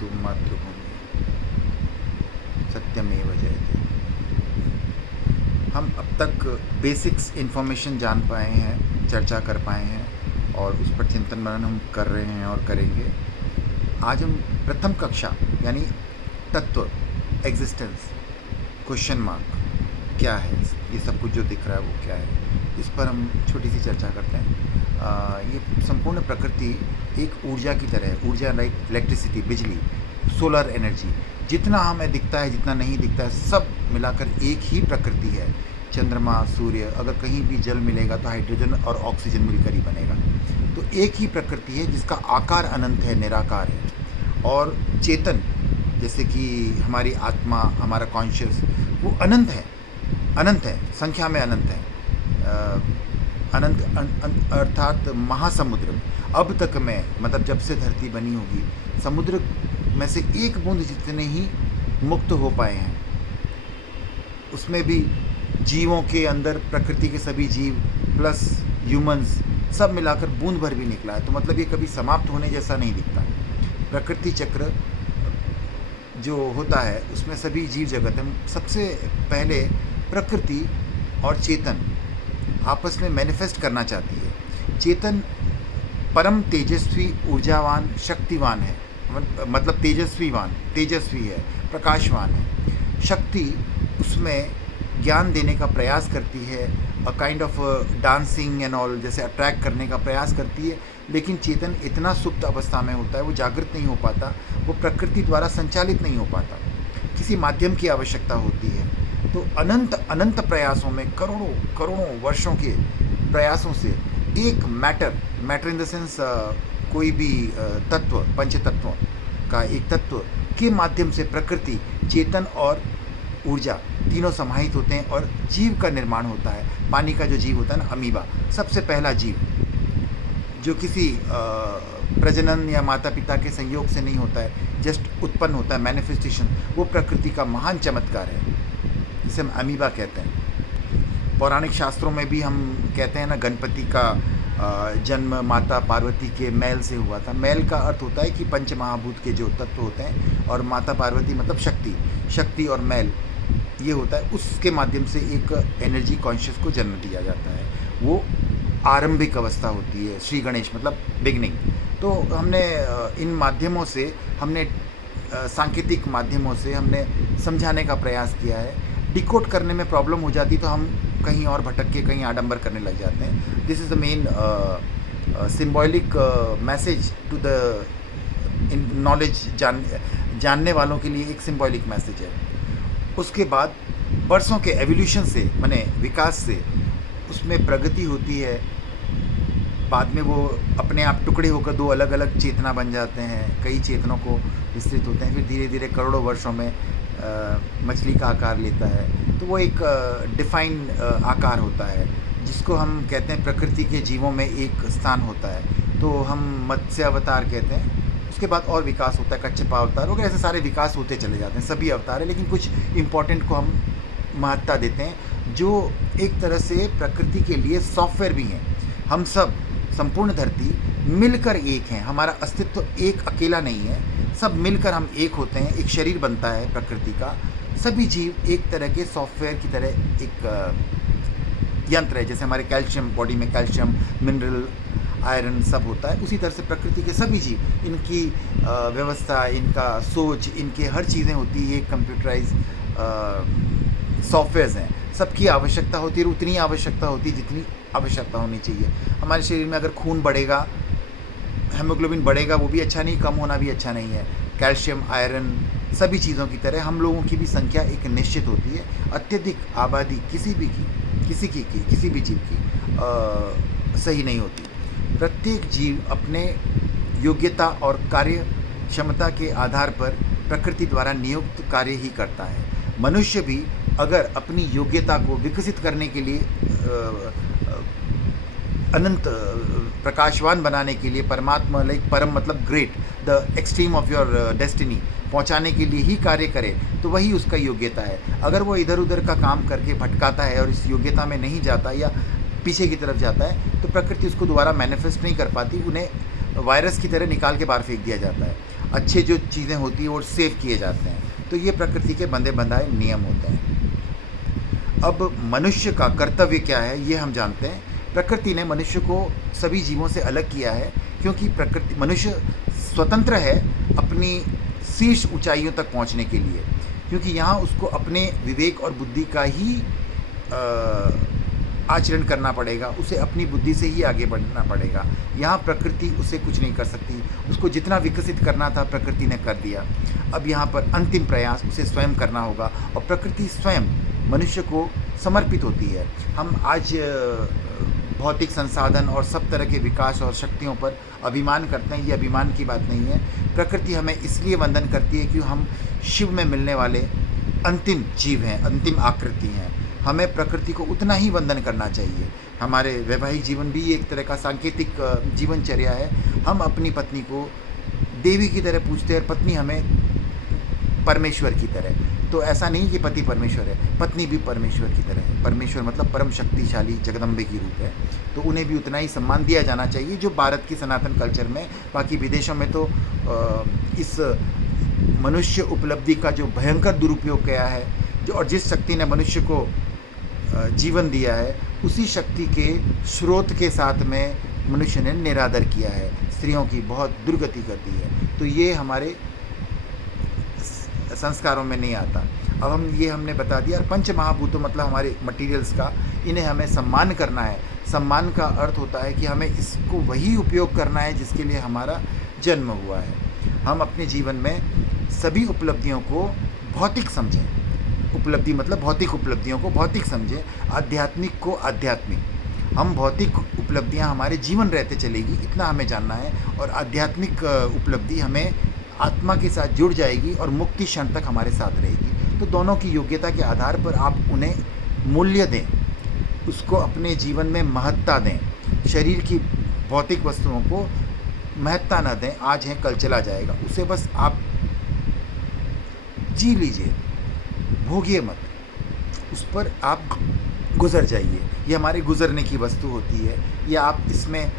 जयतु मातृभूमि, सत्यमेव जयते। हम अब तक बेसिक्स इन्फॉर्मेशन जान पाए हैं, चर्चा कर पाए हैं और उस पर चिंतन मनन हम कर रहे हैं और करेंगे। आज हम प्रथम कक्षा यानी तत्व, एग्जिस्टेंस, क्वेश्चन मार्क क्या है, ये सब कुछ जो दिख रहा है वो क्या है, इस पर हम छोटी सी चर्चा करते हैं। ये संपूर्ण प्रकृति एक ऊर्जा की तरह है। ऊर्जा लाइक इलेक्ट्रिसिटी, बिजली, सोलर एनर्जी, जितना हमें दिखता है जितना नहीं दिखता है सब मिलाकर एक ही प्रकृति है। चंद्रमा, सूर्य, अगर कहीं भी जल मिलेगा तो हाइड्रोजन और ऑक्सीजन मिलकर ही बनेगा। तो एक ही प्रकृति है जिसका आकार अनंत है, निराकार है। और चेतन जैसे कि हमारी आत्मा, हमारा कॉन्शियस, वो अनंत है, अनंत है, संख्या में अनंत है। अनंत अर्थात महासमुद्र। अब तक में मतलब जब से धरती बनी होगी, समुद्र में से एक बूंद जितने ही मुक्त हो पाए हैं, उसमें भी जीवों के अंदर प्रकृति के सभी जीव प्लस ह्यूमंस सब मिलाकर बूंद भर भी निकला है। तो मतलब ये कभी समाप्त होने जैसा नहीं दिखता। प्रकृति चक्र जो होता है उसमें सभी जीव जगत है। सबसे पहले प्रकृति और चेतन आपस में मैनिफेस्ट करना चाहती है। चेतन परम तेजस्वी, ऊर्जावान, शक्तिवान है, मतलब तेजस्वी है, प्रकाशवान है। शक्ति उसमें ज्ञान देने का प्रयास करती है, a kind of dancing and all, जैसे अट्रैक्ट करने का प्रयास करती है। लेकिन चेतन इतना सुप्त अवस्था में होता है, वो जागृत नहीं हो पाता, वो प्रकृति द्वारा संचालित नहीं हो पाता, किसी माध्यम की आवश्यकता होती है। तो अनंत अनंत प्रयासों में, करोड़ों करोड़ों वर्षों के प्रयासों से एक मैटर इन द सेंस कोई भी तत्व, पंच तत्वों का एक तत्व के माध्यम से प्रकृति, चेतन और ऊर्जा तीनों समाहित होते हैं और जीव का निर्माण होता है। पानी का जो जीव होता है ना, अमीबा, सबसे पहला जीव जो किसी प्रजनन या माता पिता के संयोग से नहीं होता है, जस्ट उत्पन्न होता है, मैनिफेस्टेशन, वो प्रकृति का महान चमत्कार है, जिसे हम अमीबा कहते हैं। पौराणिक शास्त्रों में भी हम कहते हैं ना, गणपति का जन्म माता पार्वती के मैल से हुआ था। मैल का अर्थ होता है कि पंच महाभूत के जो तत्व होते हैं, और माता पार्वती मतलब शक्ति और मैल ये होता है, उसके माध्यम से एक एनर्जी कॉन्शियस को जन्म दिया जाता है। वो आरंभिक अवस्था होती है। श्री गणेश मतलब बिगनिंग। तो हमने इन माध्यमों से, हमने सांकेतिक माध्यमों से हमने समझाने का प्रयास किया है। डिकोड करने में प्रॉब्लम हो जाती तो हम कहीं और भटक के कहीं आडंबर करने लग जाते हैं। This is the main symbolic message to the knowledge, जानने वालों के लिए एक सिम्बॉलिक मैसेज है। उसके बाद बरसों के एवोल्यूशन से, माने विकास से, उसमें प्रगति होती है। बाद में वो अपने आप टुकड़े होकर दो अलग अलग चेतना बन जाते हैं, कई चेतनों को विस्तृत होते हैं। फिर धीरे धीरे करोड़ों वर्षों में मछली का आकार लेता है। तो वो एक डिफाइन आकार होता है, जिसको हम कहते हैं प्रकृति के जीवों में एक स्थान होता है। तो हम मत्स्य अवतार कहते हैं। उसके बाद और विकास होता है, कच्छप अवतार वगैरह, ऐसे सारे विकास होते चले जाते हैं। सभी अवतार है, लेकिन कुछ इम्पोर्टेंट को हम महत्ता देते हैं, जो एक तरह से प्रकृति के लिए सॉफ्टवेयर भी हैं। हम सब, संपूर्ण धरती मिलकर एक हैं। हमारा अस्तित्व एक अकेला नहीं है, सब मिलकर हम एक होते हैं। एक शरीर बनता है प्रकृति का। सभी जीव एक तरह के सॉफ्टवेयर की तरह एक यंत्र है। जैसे हमारे कैल्शियम, बॉडी में कैल्शियम, मिनरल, आयरन सब होता है, उसी तरह से प्रकृति के सभी जीव, इनकी व्यवस्था, इनका सोच, इनके हर चीज़ें होती है, कंप्यूटराइज सॉफ्टवेयर्स हैं। सबकी आवश्यकता होती है, उतनी आवश्यकता होती है जितनी आवश्यकता होनी चाहिए। हमारे शरीर में अगर खून बढ़ेगा, हेमोग्लोबिन बढ़ेगा, वो भी अच्छा नहीं, कम होना भी अच्छा नहीं है। कैल्शियम, आयरन, सभी चीज़ों की तरह हम लोगों की भी संख्या एक निश्चित होती है। अत्यधिक आबादी किसी भी जीव की सही नहीं होती। प्रत्येक जीव अपने योग्यता और कार्य क्षमता के आधार पर प्रकृति द्वारा नियुक्त कार्य ही करता है। मनुष्य भी अगर अपनी योग्यता को विकसित करने के लिए, अनंत प्रकाशवान बनाने के लिए, परमात्मा लाइक परम मतलब great, the extreme of your destiny पहुंचाने के लिए ही कार्य करे, तो वही उसका योग्यता है। अगर वो इधर उधर का काम करके भटकाता है और इस योग्यता में नहीं जाता या पीछे की तरफ जाता है, तो प्रकृति उसको दोबारा मैनिफेस्ट नहीं कर पाती, उन्हें वायरस की तरह निकाल के बाहर फेंक दिया जाता है। अच्छे जो चीज़ें होती हैं वो सेव किए जाते हैं। तो ये प्रकृति के बंधे बंधाए नियम होते हैं। अब मनुष्य का कर्तव्य क्या है ये हम जानते हैं। प्रकृति ने मनुष्य को सभी जीवों से अलग किया है, क्योंकि प्रकृति मनुष्य स्वतंत्र है अपनी शीर्ष ऊंचाइयों तक पहुंचने के लिए, क्योंकि यहाँ उसको अपने विवेक और बुद्धि का ही आचरण करना पड़ेगा, उसे अपनी बुद्धि से ही आगे बढ़ना पड़ेगा। यहाँ प्रकृति उसे कुछ नहीं कर सकती। उसको जितना विकसित करना था प्रकृति ने कर दिया। अब यहाँ पर अंतिम प्रयास उसे स्वयं करना होगा, और प्रकृति स्वयं मनुष्य को समर्पित होती है। हम आज भौतिक संसाधन और सब तरह के विकास और शक्तियों पर अभिमान करते हैं, ये अभिमान की बात नहीं है। प्रकृति हमें इसलिए वंदन करती है कि हम शिव में मिलने वाले अंतिम जीव हैं, अंतिम आकृति हैं। हमें प्रकृति को उतना ही वंदन करना चाहिए। हमारे वैवाहिक जीवन भी एक तरह का सांकेतिक जीवनचर्या है। हम अपनी पत्नी को देवी की तरह पूजते हैं और पत्नी हमें परमेश्वर की तरह। तो ऐसा नहीं कि पति परमेश्वर है, पत्नी भी परमेश्वर की तरह है। परमेश्वर मतलब परम शक्तिशाली जगदम्बे की रूप है, तो उन्हें भी उतना ही सम्मान दिया जाना चाहिए जो भारत की सनातन कल्चर में। बाकी विदेशों में तो इस मनुष्य उपलब्धि का जो भयंकर दुरुपयोग किया है, जो और जिस शक्ति ने मनुष्य को जीवन दिया है, उसी शक्ति के स्रोत के साथ में मनुष्य ने निरादर किया है, स्त्रियों की बहुत दुर्गति कर दी है। तो ये हमारे संस्कारों में नहीं आता। अब हमने बता दिया। और पंच महाभूतों मतलब हमारे मटेरियल्स का, इन्हें हमें सम्मान करना है। सम्मान का अर्थ होता है कि हमें इसको वही उपयोग करना है जिसके लिए हमारा जन्म हुआ है। हम अपने जीवन में सभी उपलब्धियों को भौतिक समझें। उपलब्धि मतलब भौतिक उपलब्धियों को भौतिक समझें, आध्यात्मिक को आध्यात्मिक। हम भौतिक उपलब्धियां हमारे जीवन रहते चलेगी, इतना हमें जानना है। और आध्यात्मिक उपलब्धि हमें आत्मा के साथ जुड़ जाएगी और मुक्ति क्षण तक हमारे साथ रहेगी। तो दोनों की योग्यता के आधार पर आप उन्हें मूल्य दें, उसको अपने जीवन में महत्ता दें। शरीर की भौतिक वस्तुओं को महत्ता न दें, आज है कल चला जाएगा, उसे बस आप जी लीजिए, भोगिए मत, उस पर आप गुजर जाइए। ये हमारे गुजरने की वस्तु होती है। ये आप इसमें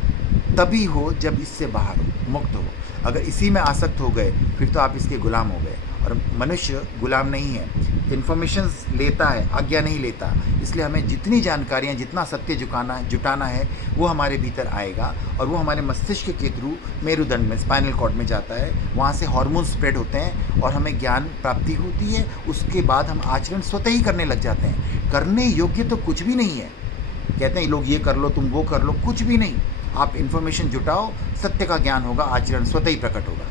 तभी हो जब इससे बाहर हो, मुक्त हो। अगर इसी में आसक्त हो गए फिर तो आप इसके गुलाम हो गए। और मनुष्य गुलाम नहीं है, इन्फॉर्मेशंस लेता है, आज्ञा नहीं लेता। इसलिए हमें जितनी जानकारियाँ, जितना सत्य जुटाना है वो हमारे भीतर आएगा, और वो हमारे मस्तिष्क के थ्रू मेरुदंड में, स्पाइनल कॉर्ड में जाता है। वहाँ से हार्मोन स्प्रेड होते हैं और हमें ज्ञान प्राप्ति होती है। उसके बाद हम आचरण स्वतः ही करने लग जाते हैं। करने योग्य तो कुछ भी नहीं है। कहते हैं लोग ये कर लो, तुम वो कर लो, कुछ भी नहीं। आप इन्फॉर्मेशन जुटाओ, सत्य का ज्ञान होगा, आचरण स्वतः ही प्रकट होगा।